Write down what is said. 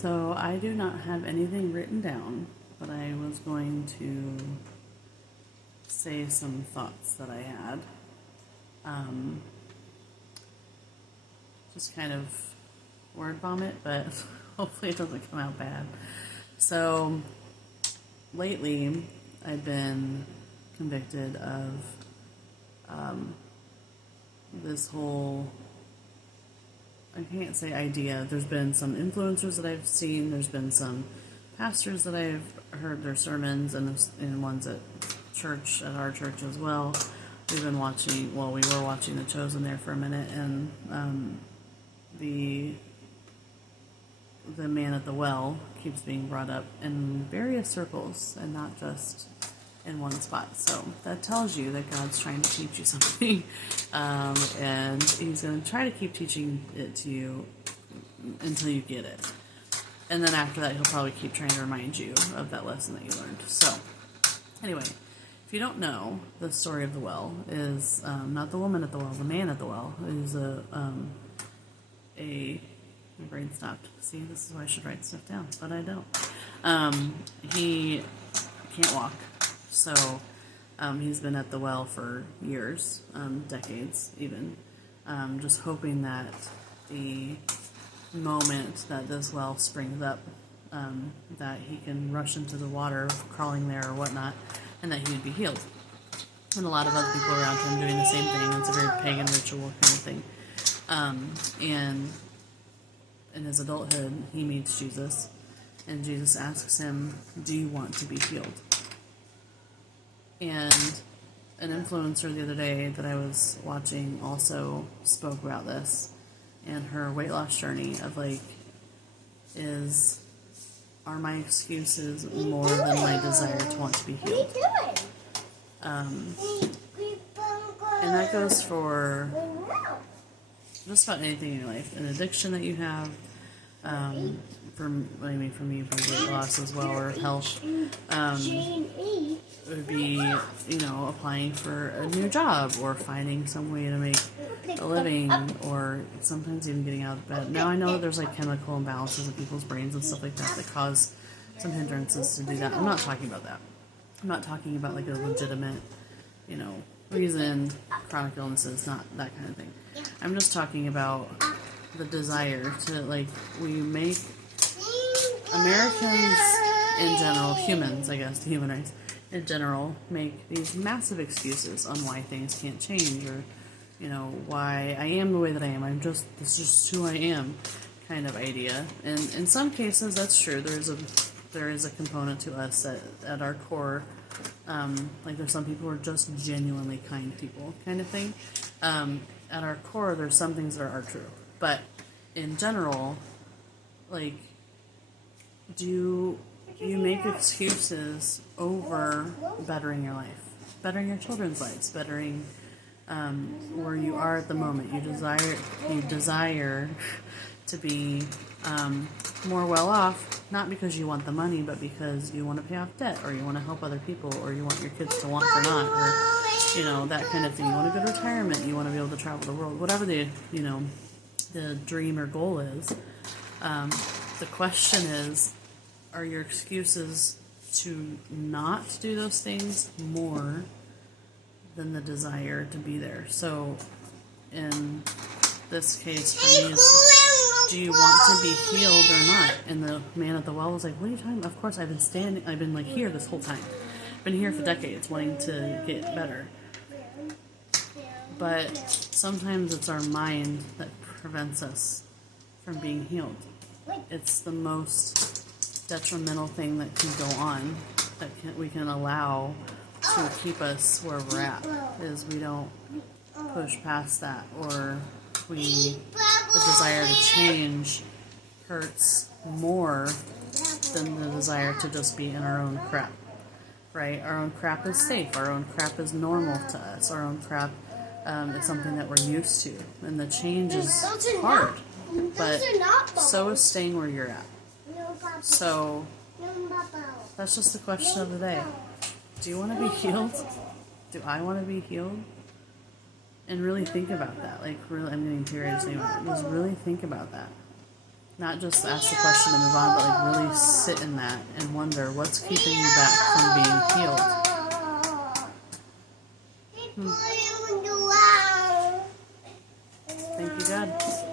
So I do not have anything written down, but I was going to say some thoughts that I had. Just kind of word vomit, but hopefully it doesn't come out bad. So lately, I've been convicted of this whole, I can't say idea. There's been some influencers that I've seen. There's been some pastors that I've heard their sermons, and ones at church, at our church as well. We've been watching, well, we were watching The Chosen there for a minute, and the man at the well keeps being brought up in various circles and not just in one spot. So that tells you that God's trying to teach you something, and He's going to try to keep teaching it to you until you get it. And then after that, He'll probably keep trying to remind you of that lesson that you learned. So anyway, if you don't know, the story of the well is not the woman at the well, the man at the well is my brain stopped. See, this is why I should write stuff down, but I don't. He can't walk, so he's been at the well for years, decades even, just hoping that the moment that this well springs up, that he can rush into the water, crawling there or whatnot, and that he would be healed. And a lot of other people around him doing the same thing. It's a very pagan ritual kind of thing. And in his adulthood, he meets Jesus, and Jesus asks him, "Do you want to be healed?" And an influencer the other day that I was watching also spoke about this, and her weight loss journey of are my excuses more than my desire to want to be healed? And that goes for just about anything in your life. An addiction that you have, for me, for weight loss as well, or health, it would be, applying for a new job, or finding some way to make a living, or sometimes even getting out of bed. Now I know that there's chemical imbalances in people's brains and stuff like that that cause some hindrances to do that. I'm not talking about that. I'm not talking about a legitimate, reason, chronic illnesses, not that kind of thing. I'm just talking about the desire to, we make Americans in general, humans, I guess, the human race in general, make these massive excuses on why things can't change, or, why I am the way that I am. This is just who I am kind of idea. And in some cases, that's true. There is a component to us that at our core, there's some people who are just genuinely kind people kind of thing. At our core, there's some things that are true. But in general, do you make excuses over bettering your life, bettering your children's lives, bettering where you are at the moment? You desire to be more well off, not because you want the money, but because you want to pay off debt, or you want to help other people, or you want your kids to want for not, or that kind of thing. You want a good retirement, you want to be able to travel the world, whatever the dream or goal is. The question is, are your excuses to not do those things more than the desire to be there? So in this case for me, do you want to be healed or not? And the man at the well was like, "What are you talking about? Of course, I've been here this whole time. I've been here for decades wanting to get better." But sometimes it's our mind that prevents us from being healed. It's the most detrimental thing that can go on, that we can allow to keep us where we're at, is we don't push past that, or the desire to change hurts more than the desire to just be in our own crap, right? Our own crap is safe, our own crap is normal to us, our own crap is something that we're used to, and the change is hard, but so is staying where you're at. So that's just the question of the day. Do you want to be healed? Do I want to be healed? And really think about that. Really, I'm getting teary-eyed saying that. Just really think about that. Not just ask the question and move on, but like really sit in that and wonder what's keeping you back from being healed. Thank you, God.